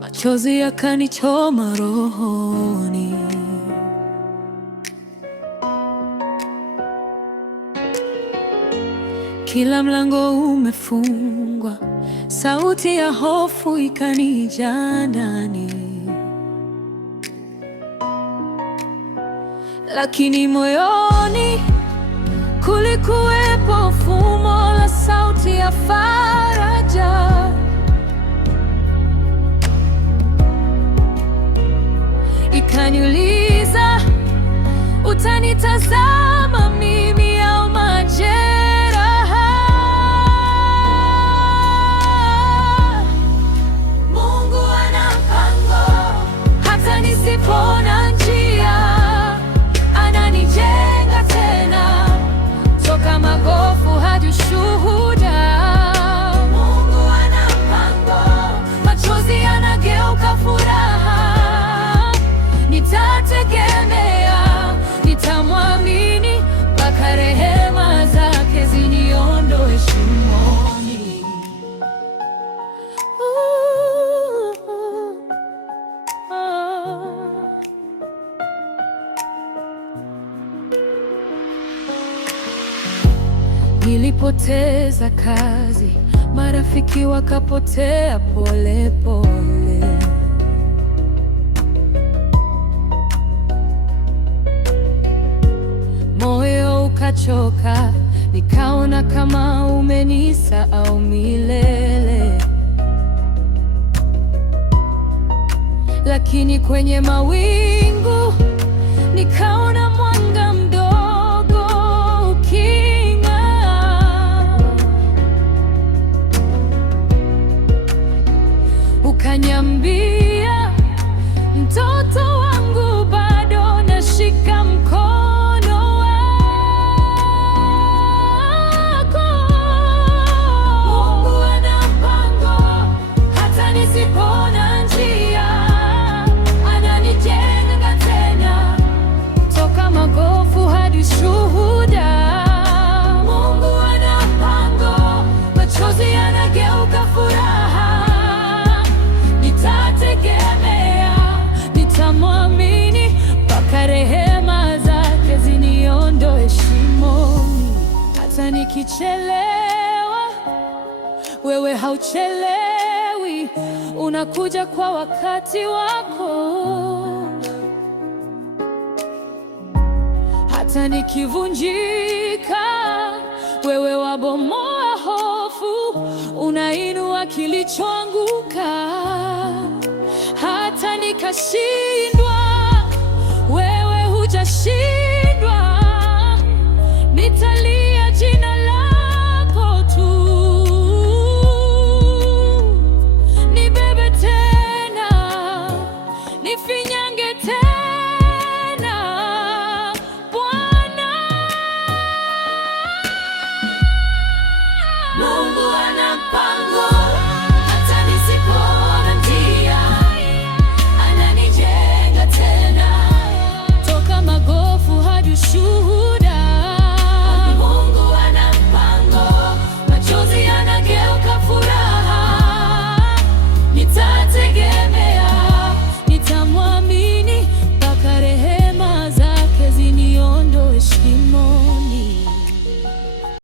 machozi yakanichoma rohoni. Kila mlango umefungwa, sauti ya hofu ikanijaa ndani, lakini moyoni kulikuwepo fumo la sauti ya faraja. Ikaniuliza, utanitazama mimi au majeraha? Mungu ana mpango, hata nisipona njia, ananijenga tena, toka magofu hadi ushuhuda. Mungu ana mpango, machozi yanageuka furaha. Nitategemea, nitamwamini, mpaka rehema zake ziniondoe shimoni. Nilipoteza kazi, marafiki wakapotea pole pole. Moyo ukachoka, nikaona kama umenisahau milele. Lakini kwenye mawingu nikaona mwanga mdogo uking'aa. Ukaniambia, mtoto wangu, bado nashika mkono wako. Mungu ana mpango, hata nisipona njia, ananijenga tena, toka magofu hadi shuhuda. Mungu ana mpango, machozi yanageuka furaha. Nitategemea, nitamwamini, mpaka rehema zake ziniondoe shimoni. Hata nikichelewa, wewe hauchelewi, unakuja kwa wakati wako. Hata nikivunjika, wewe wabomoa hofu, unainua kilichoanguka. Hata nikashindwa, wewe hujashindwa, nitalia jina lako tu. Nibebe tena, nifinyange tena, Bwana. Mungu ana mpango, hata nisipona njia, ananijenga tena, toka magofu hadi ushuhuda.